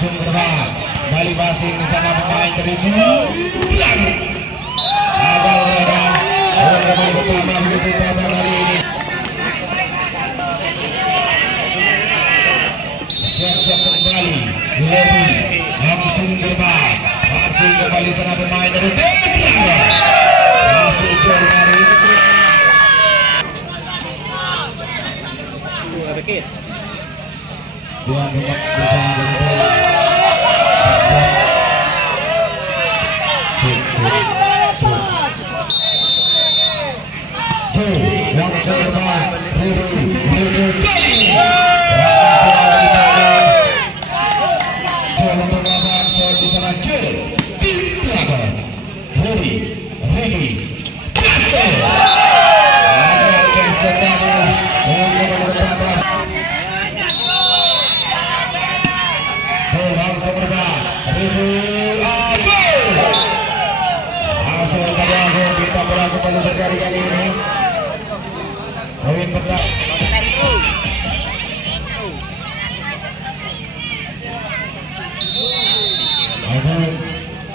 langsung terbang kembali passing di sana pemain dari belakang agak lebar kembali pertama begitu pada kali ini siap-siap kembali Levi langsung terbang passing kembali sana pemain dari belakang masih jauh dari dua nomor bersama kali ini poin pertama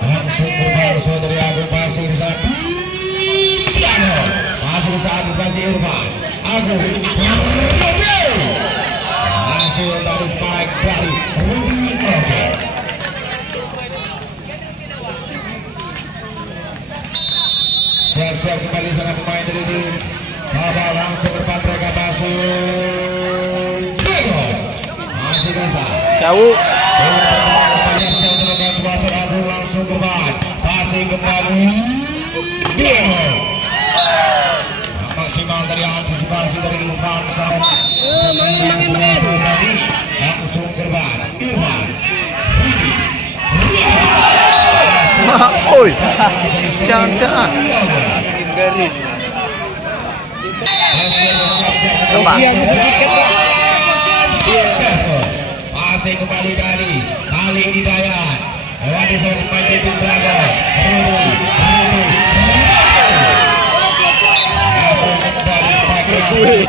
langsung berbalik dari Agung pasir di sana masih bisa antisipasi Irfan Agung hasil dari spike dari siap-siap kembali sana pemain dari tim Baba langsung depan mereka masuk masih bisa jauh langsung depan passing kembali maksimal dari antisipasi dari Irfan langsung gerbang Irfan oi jangan garis coba masih kembali dari kali Hidayat Wadi saya sebagai Pindraga ayo kita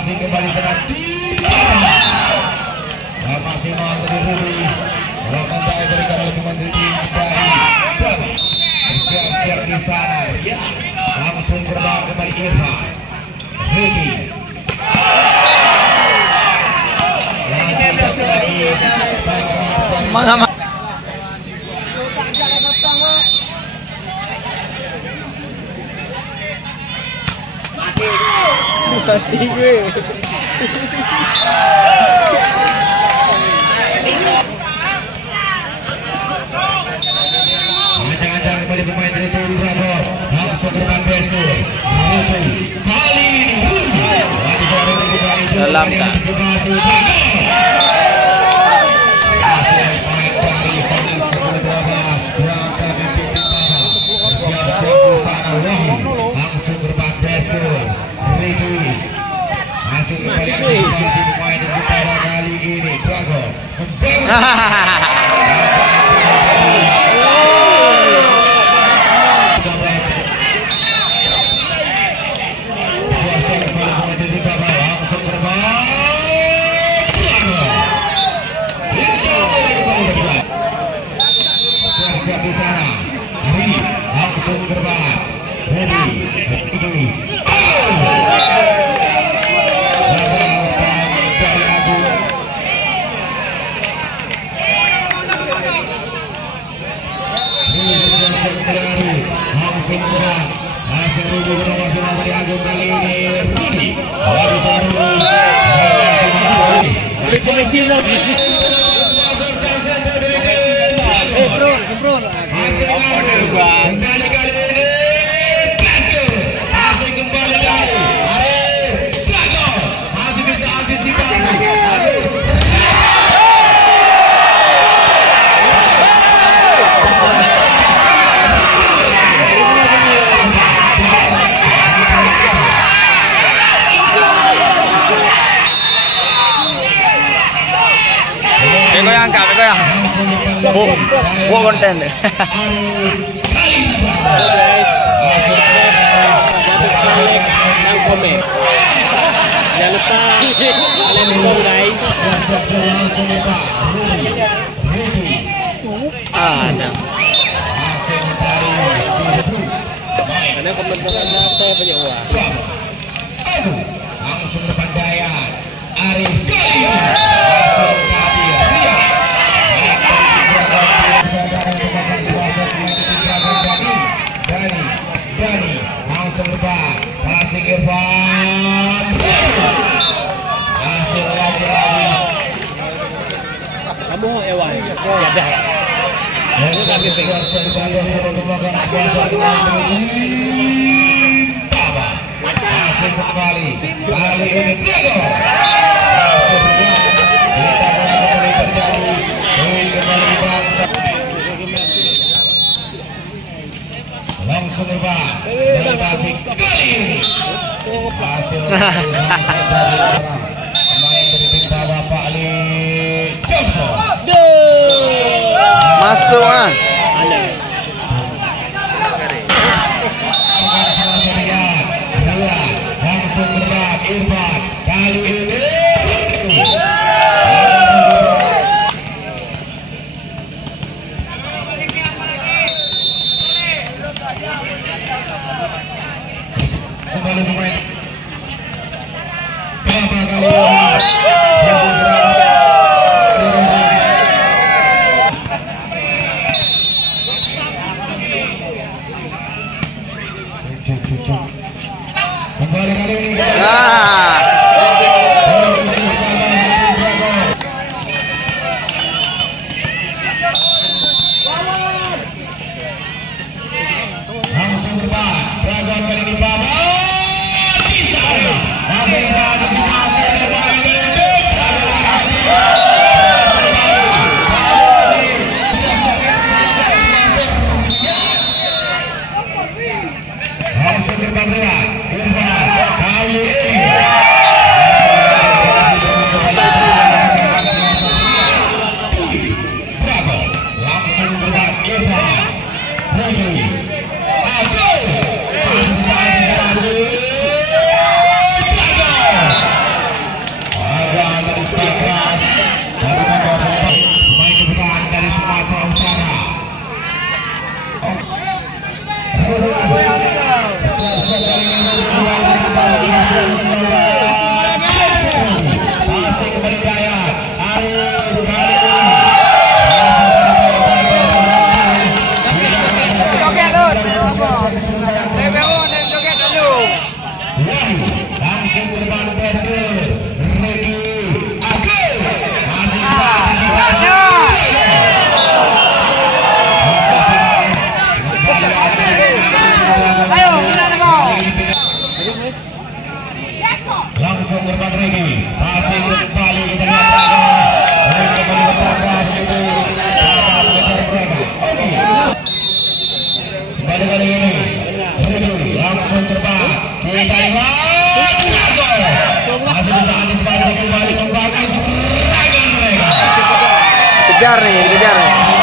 masih kembali sangat masih mantap Rudi lakukan saya berikan oleh pemain dari bersiap-siap di sana langsung terbang kembali Irfan Rudi mana mati gue ancang-ancang kembali pemain dari tim Bravo langsung ke depan Besku kali ini dalam tak langsung ke depan Besku masih kembali antisipasi pemain yang utama kali ini Bravo langsung gerak. Masih Rudy bernomor 9 dari Agung kali ini. Rudy. Lagi saya Rudy. Seleksi lagi. Masih kembali kali ini. Masih kembali kali. Masih bisa antisipasi. Goyang kak, goyang. Buat konten deh. Jangan lupa kalian dukung guys. Ada. Karena komentar saya punya uang. Langsung depan daya. Arif kali langsung hadir. Dani langsung depan. Passing Irfan. Langsung lagi. Kamu ewan. Ya dah. Masih kembali kali ini Diego langsung terbang dari Pasik kali ini hasil main dari tim Bapak Ali Johnson. Masuk ah. Langsung berbak Irfan kali ini kembali pemain berapa kali kembali kali ini Ah. langsung berbak Dragon kali ini Baba bisa masih bisa antisipasi langsung berbak Irfan kali ini Bravo langsung berbak Irfan Negeri Aku bisa antisipasi agak dari keras dari pemain depan dari Sumatera Utara. Masih kembali Dayat. Arif kali langsung berbang basket Regi Agus masih bisa antisipasi. Langsung berbang Regi masih kembali kita lihat kembali kembali kali ini Regi langsung terbang ke Taiwan. Masih bisa antisipasi kembali membangun serangan mereka. Kejar nih, kejar nih.